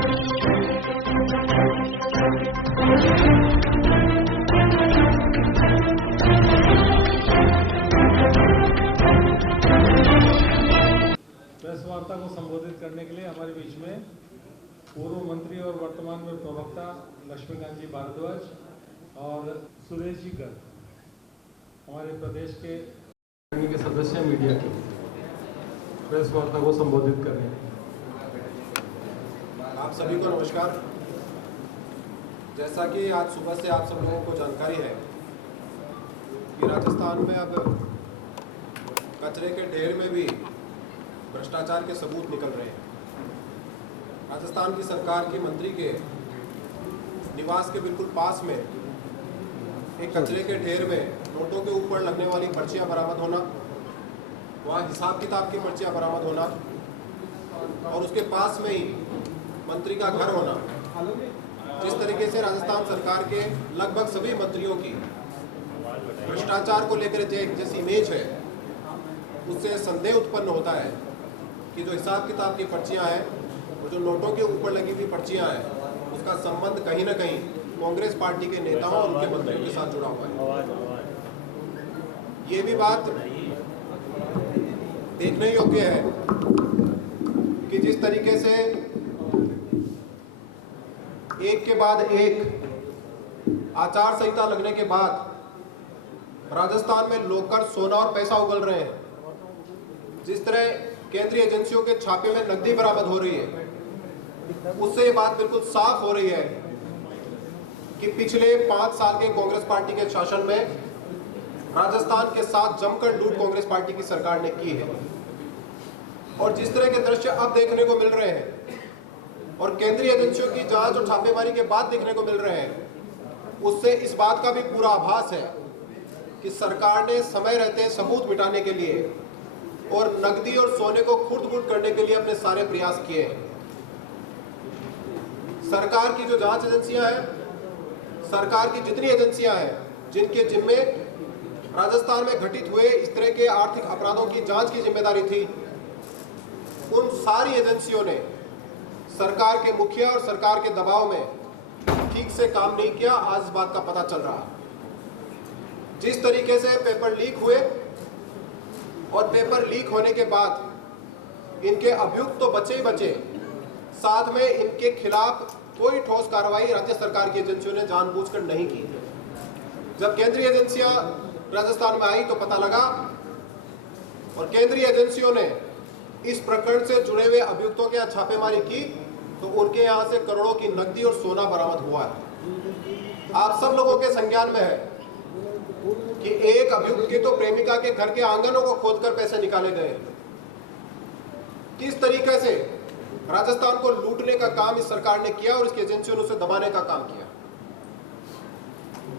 Press वार्ता को संबोधित करने के लिए हमारे बीच में पूर्व मंत्री और वर्तमान में प्रवक्ता लक्ष्मीकांत जी भारद्वाज और सुरेश जी गर्ग हमारे प्रदेश के सदस्य मीडिया की प्रेस वार्ता को संबोधित कर रहे हैं। आप सभी को नमस्कार। जैसा कि आज सुबह से आप सब लोगों को जानकारी है कि राजस्थान में अब कचरे के ढेर में भी भ्रष्टाचार के सबूत निकल रहे हैं। राजस्थान की सरकार के मंत्री के निवास के बिल्कुल पास में एक कचरे के ढेर में नोटों के ऊपर लगने वाली पर्चियां बरामद होना, वहाँ हिसाब किताब की पर्चियां बरामद होना और उसके पास में ही मंत्री का घर होना, जिस तरीके से राजस्थान सरकार के लगभग सभी मंत्रियों की भ्रष्टाचार को लेकर जैसी इमेज है, उससे संदेह उत्पन्न होता है कि जो हिसाब किताब की पर्चियां हैं और जो नोटों के ऊपर लगी हुई पर्चियां हैं, उसका संबंध कहीं ना कहीं कांग्रेस पार्टी के नेताओं और उनके मंत्रियों के साथ जुड़ा हुआ है। ये भी बात देखने योग्य है कि जिस तरीके से एक के बाद एक आचार संहिता लगने के बाद राजस्थान में लोकर सोना और पैसा उगल रहे हैं, जिस तरह केंद्रीय एजेंसियों के छापे में नकदी बरामद हो रही है, उससे ये बात बिल्कुल साफ हो रही है कि पिछले 5 साल के कांग्रेस पार्टी के शासन में राजस्थान के साथ जमकर लूट कांग्रेस पार्टी की सरकार ने की है। और जिस तरह के दृश्य अब देखने को मिल रहे हैं और केंद्रीय एजेंसियों की जांच और छापेमारी के बाद देखने को मिल रहे हैं, उससे इस बात का भी पूरा आभास है कि सरकार ने समय रहते सबूत मिटाने के लिए और नकदी और सोने को खुर्द-बुर्द करने के लिए अपने सारे प्रयास किए हैं। सरकार की जो जांच एजेंसियां हैं, सरकार की जितनी एजेंसियां हैं जिनके जिम्मे राजस्थान में घटित हुए इस तरह के आर्थिक अपराधों की जांच की जिम्मेदारी थी, उन सारी एजेंसियों ने सरकार के मुखिया और सरकार के दबाव में ठीक से काम नहीं किया। आज इस बात का पता चल रहा है। जिस तरीके से पेपर लीक हुए और पेपर लीक होने के बाद इनके अभियुक्त तो बचे ही बचे, साथ में इनके खिलाफ कोई ठोस कार्रवाई राज्य सरकार की एजेंसियों ने जानबूझकर नहीं की। जब केंद्रीय एजेंसियां राजस्थान में आई तो पता लगा और केंद्रीय एजेंसियों ने इस प्रकरण से जुड़े हुए अभियुक्तों के यहाँ छापेमारी की तो उनके यहाँ से करोड़ों की नकदी और सोना बरामद हुआ है। आप सब लोगों के संज्ञान में है कि एक अभियुक्त की तो प्रेमिका के घर के आंगनों को खोदकर पैसे निकाले गए। किस तरीके से राजस्थान को लूटने का काम इस सरकार ने किया और इसकी एजेंसियों ने उसे दबाने का काम किया।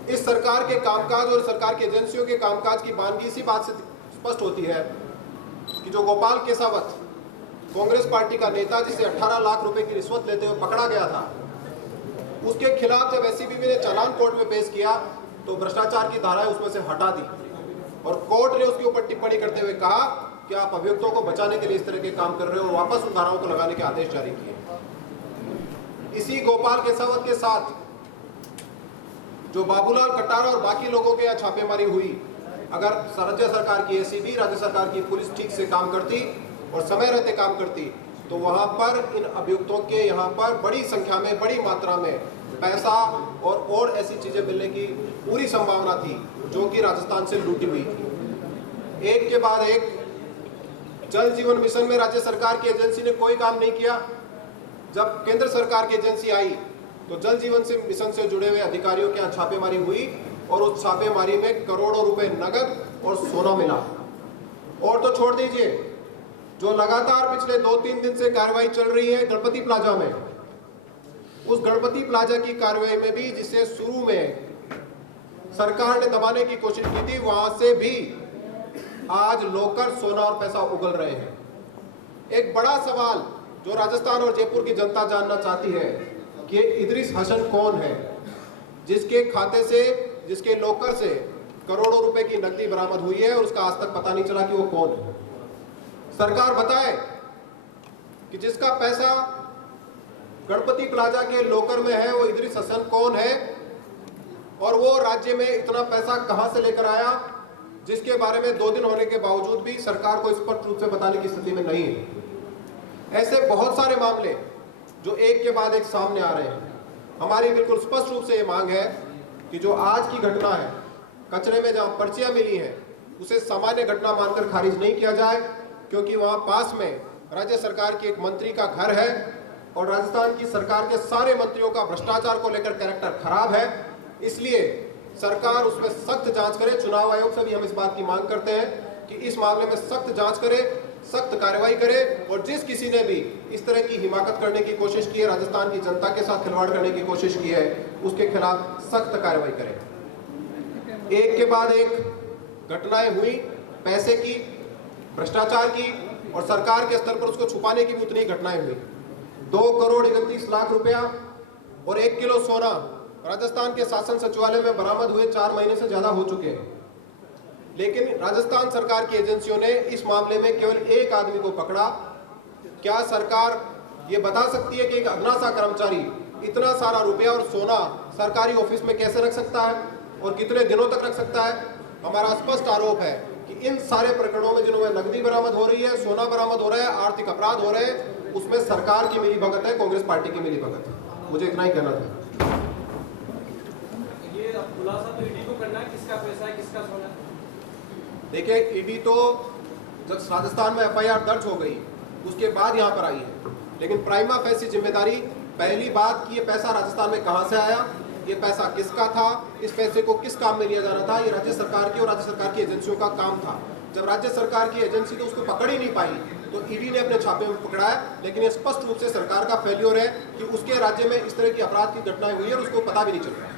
इस सरकार के कामकाज और सरकार की एजेंसियों के कामकाज की बानगी इसी बात से स्पष्ट होती है कि जो गोपाल केसावत कांग्रेस पार्टी का नेता, जिसे 18 लाख रुपए की रिश्वत लेते हुए पकड़ा गया था, उसके खिलाफ जब एसीबी ने चालान कोर्ट में पेश किया तो भ्रष्टाचार की धाराएं उसमें से हटा दी और कोर्ट ने उसके ऊपर टिप्पणी करते हुए कहा कि आप अभियुक्तों को बचाने के लिए इस तरह के काम कर रहे हो और वापस उन धाराओं को लगाने के आदेश जारी किए। इसी गोपाल केसावत के साथ जो बाबूलाल कटारा और बाकी लोगों के यहाँ छापेमारी हुई, अगर राज्य सरकार की एसीबी, राज्य सरकार की पुलिस ठीक से काम करती और समय रहते काम करती तो वहां पर इन अभियुक्तों के यहाँ पर बड़ी संख्या में, बड़ी मात्रा में पैसा और ऐसी चीजें मिलने की पूरी संभावना थी जो कि राजस्थान से लूटी हुई थी। एक के बाद एक जल जीवन मिशन में राज्य सरकार की एजेंसी ने कोई काम नहीं किया। जब केंद्र सरकार की एजेंसी आई तो जल जीवन से मिशन से जुड़े हुए अधिकारियों के यहाँ छापेमारी हुई और उस छापेमारी में करोड़ों रुपए नगद और सोना मिला। और तो छोड़ दीजिए, जो लगातार पिछले 2-3 दिन से कार्रवाई चल रही है गणपति प्लाजा में, उस गणपति प्लाजा की कार्रवाई में भी जिसे शुरू में सरकार ने दबाने की कोशिश की थी, वहां से भी आज लोकर सोना और पैसा उगल रहे हैं। एक बड़ा सवाल जो राजस्थान और जयपुर की जनता जानना चाहती है कि इदरीस हसन कौन है, जिसके खाते से, जिसके लोकर से करोड़ों रुपए की नकदी बरामद हुई है और उसका आज तक पता नहीं चला कि वो कौन है। सरकार बताए कि जिसका पैसा गणपति प्लाजा के लोकर में है वो इदरीस हसन कौन है और वो राज्य में इतना पैसा कहां से लेकर आया, जिसके बारे में 2 दिन होने के बावजूद भी सरकार को स्पष्ट रूप से बताने की स्थिति में नहीं है। ऐसे बहुत सारे मामले जो एक के बाद एक सामने आ रहे हैं। हमारी बिल्कुल स्पष्ट रूप से ये मांग है कि जो आज की घटना है, कचरे में जहां पर्चियां मिली हैं, उसे सामान्य घटना मानकर खारिज नहीं किया जाए, क्योंकि वहां पास में राज्य सरकार की एक मंत्री का घर है और राजस्थान की सरकार के सारे मंत्रियों का भ्रष्टाचार को लेकर कैरेक्टर खराब है। इसलिए सरकार उसमें सख्त जांच करे। चुनाव आयोग से भी हम इस बात की मांग करते हैं कि इस मामले में सख्त जांच करे, सख्त कार्रवाई करे और जिस किसी ने भी इस तरह की हिमाकत करने की कोशिश की है, राजस्थान की जनता के साथ खिलवाड़ करने की कोशिश की है, उसके खिलाफ सख्त कार्रवाई करे। एक के बाद एक घटनाएं हुई, पैसे की, भ्रष्टाचार की और सरकार के स्तर पर उसको छुपाने की भी उतनी घटनाएं हुई। 2 करोड़ 31 लाख रुपया और 1 किलो सोना राजस्थान के शासन सचिवालय में बरामद हुए 4 महीने से ज्यादा हो चुके हैं, लेकिन राजस्थान सरकार की एजेंसियों ने इस मामले में केवल एक आदमी को पकड़ा। क्या सरकार ये बता सकती है कि एक अगना सा कर्मचारी इतना सारा रुपया और सोना सरकारी ऑफिस में कैसे रख सकता है और कितने दिनों तक रख सकता है? हमारा स्पष्ट आरोप है कि इन सारे प्रकरणों में जिनमें नकदी बरामद हो रही है, सोना बरामद हो रहा है, आर्थिक अपराध हो रहे हैं, उसमें सरकार की मिलीभगत है, कांग्रेस पार्टी की मिलीभगत है। मुझे इतना ही कहना था। ये खुलासा तो ईडी को करना है, किसका पैसा है, किसका सोना है? देखिए, ईडी तो जब राजस्थान में एफआईआर दर्ज हो गई उसके बाद यहाँ पर आई है, लेकिन प्राइमा फेसी जिम्मेदारी पहली बात कि ये पैसा राजस्थान में कहाँ से आया, ये पैसा किसका था, इस पैसे को किस काम में लिया जाना था, ये राज्य सरकार की और राज्य सरकार की एजेंसियों का काम था। जब राज्य सरकार की एजेंसी तो उसको पकड़ ही नहीं पाई तो ईडी ने अपने छापे में पकड़ा है, लेकिन ये स्पष्ट रूप से सरकार का फेल्योर है कि उसके राज्य में इस तरह की अपराध की घटनाएं हुई है और उसको पता भी नहीं चल रहा है।